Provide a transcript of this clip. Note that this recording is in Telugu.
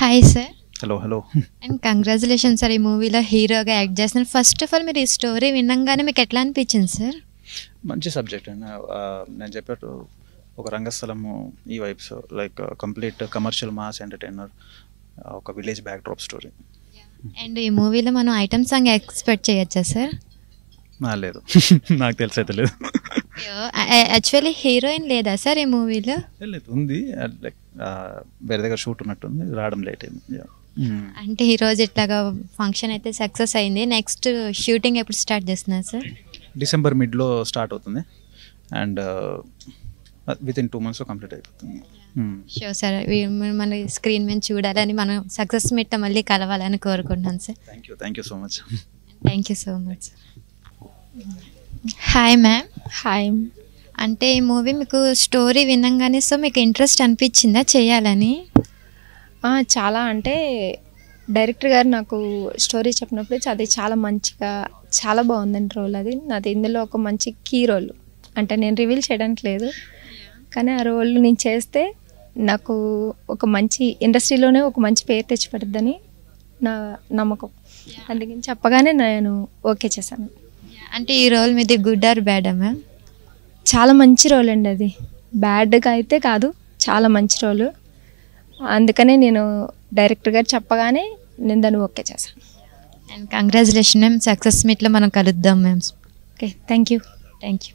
Hi sir. Hello hello. And congratulations sir, ఈ మూవీలో హీరోగా యాక్ట్ చేస్తున్నారు. ఫస్ట్ ఆఫ్ ఆల్ మీరు ఈ స్టోరీ వినంగానే మీకు ఎట్లా అనిపించింది సార్? మంచి సబ్జెక్ట్ అండి. నేను చెప్పినట్టు ఒక రంగస్థలము ఈ vibes like complete commercial mass entertainer, ఒక village backdrop story. And ఈ మూవీలో మనం ఐటమ్ సాంగ్ ఎక్స్పెక్ట్ చేయొచ్చా సార్? లేదు నాకు తెలిసి అయితే లేదు. యాక్చువల్లీ హీరోయిన్ లేదా సార్ ఈ మూవీలో? లేదు, ఉంది. లైక్ వేరే దగ్గర షూట్ ఉన్నట్టుంది, రావడం లేట్ అయింది. అంటే ఈరోజు ఇట్లాగా ఫంక్షన్ అయితే సక్సెస్ అయింది. నెక్స్ట్ షూటింగ్ ఎప్పుడు స్టార్ట్ చేస్తున్నారు సార్? డిసెంబర్ మిడ్లో స్టార్ట్ అవుతుంది and with in 2 months complete అయిపోతుంది. షూర్ సార్, మన స్క్రీన్ మీద చూడాలని, మనం సక్సెస్ మీట్ మళ్ళీ కలవాలని కోరుకుంటున్నాను sir. Thank you so much. Thank you so much. Hi ma'am. Hi. అంటే ఈ మూవీ మీకు స్టోరీ వినంగానే సో మీకు ఇంట్రెస్ట్ అనిపించిందా చేయాలని? చాలా అంటే డైరెక్టర్ గారు నాకు స్టోరీ చెప్పినప్పుడు అది చాలా మంచిగా, చాలా బాగుందండి రోల్. అది నాది ఇందులో ఒక మంచి కీ రోల్. అంటే నేను రివీల్ చేయడానికి లేదు, కానీ ఆ రోల్ నేను చేస్తే నాకు ఒక మంచి ఇండస్ట్రీలోనే ఒక మంచి పేరు తెచ్చిపెడుద్దని నా నమ్మకం. అందుకని చెప్పగానే నేను ఓకే చేశాను. అంటే ఈ రోల్ మీది గుడ్ ఆర్ బ్యాడా మ్యామ్? చాలా మంచి రోల్ అండి, అది బ్యాడ్గా అయితే కాదు, చాలా మంచి రోలు. అందుకనే నేను డైరెక్టర్ గారు చెప్పగానే నేను దాన్ని ఓకే చేశాను. అండ్ కంగ్రాచులేషన్ మ్యామ్, సక్సెస్ మీట్లో మనం కలుద్దాం ma'am. Okay, thank you. Thank you.